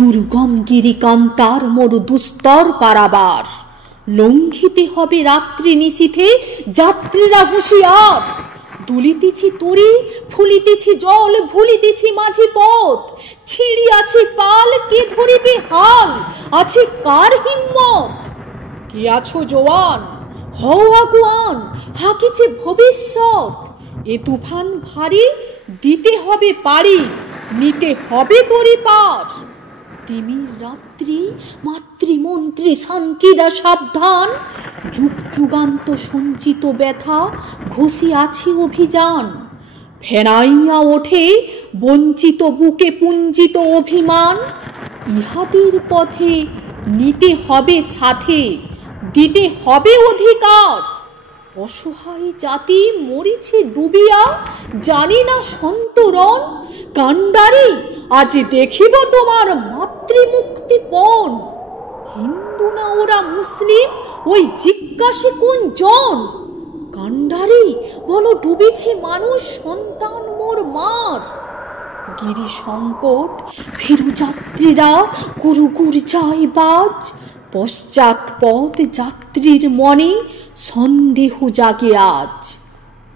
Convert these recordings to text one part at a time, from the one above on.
দুর্গম গিরিকান্তার মোর দুস্তর পারাবার, লঙ্ঘিতে হবে রাত্রি নিশীথে যাত্রীরা হুঁশিয়ার। দুলিতেছি তরি, ফুলিতেছি জল, ভুলিতেছি মাঝি পথ, ছিঁড়িয়াছি পাল, কে ধরিবে হাল, আছে কার হিম্মত? কে আছো জোয়ান, হও আগুয়ান, হাকিছে ভবিষ্যৎ। এ তুফান ভারী, দিতে হবে পারি, নিতে হবে তরি পার। তিমির রাত্রি, মাতৃমন্ত্রী সাঙ্কিরা সাবধান, যুগ যুগান্ত সঞ্চিত ব্যথা ঘষিয়াছি অভিযান। ফেনাইয়া ওঠে বঞ্চিত বুকে পুঞ্জিত অভিমান, ইহাদের পথে নিতে হবে সাথে, দিতে হবে অধিকার। অসহায় জাতি মরিছে ডুবিয়া, জানি না সন্তরণ, কান্ডারি আজ দেখিব তোমার মাতৃমুক্তিপণ। হিন্দু না ওরা মুসলিম, ওই জিজ্ঞাসে কোন জন? কান্ডারি বলো ডুবেছে মানুষ, সন্তান মোর মার। গিরি সংকট ফিরু যাত্রীরা, গুরু গুর যায় বাজ, পশ্চাৎ পথ যাত্রীর মনে সন্দেহ জাগে আজ।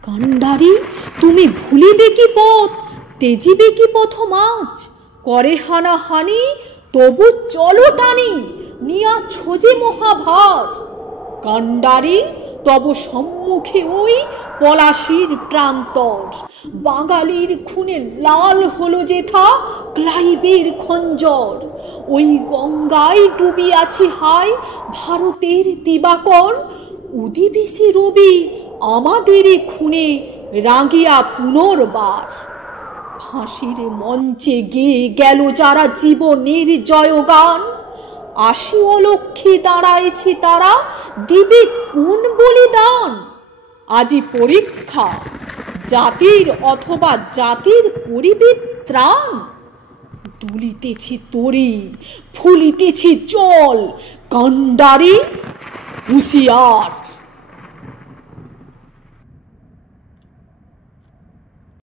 কান্ডারি তুমি ভুলিবে কি পথ, তেজিবে কি পথ মাঝ? করে হানাহানি তবু চলো টানি, নিয়া ছোজে মহাভার। কান্ডারি তব সম্মুখে ওই পলাশির প্রান্তর, বাঙালির খুনে লাল হলো যেথা ক্লাইবের খঞ্জর। ওই গঙ্গায় ডুবিয়াছি হায় ভারতের দিবাকর, উদিবি সে রবি আমাদেরই খুনে রাঙিয়া পুনর্বার। ফাঁসির মঞ্চে গেয়ে গেল যারা জীবনের জয়গান, আশি অলক্ষে দাঁড়াইছে তারা, দিবে কোন বলিদান? আজি পরীক্ষা, জাতির অথবা জাতির করিবে ত্রাণ। দুলিতেছে তরি, ফুলিতেছে জল, কান্ডারি হুঁশিয়ার।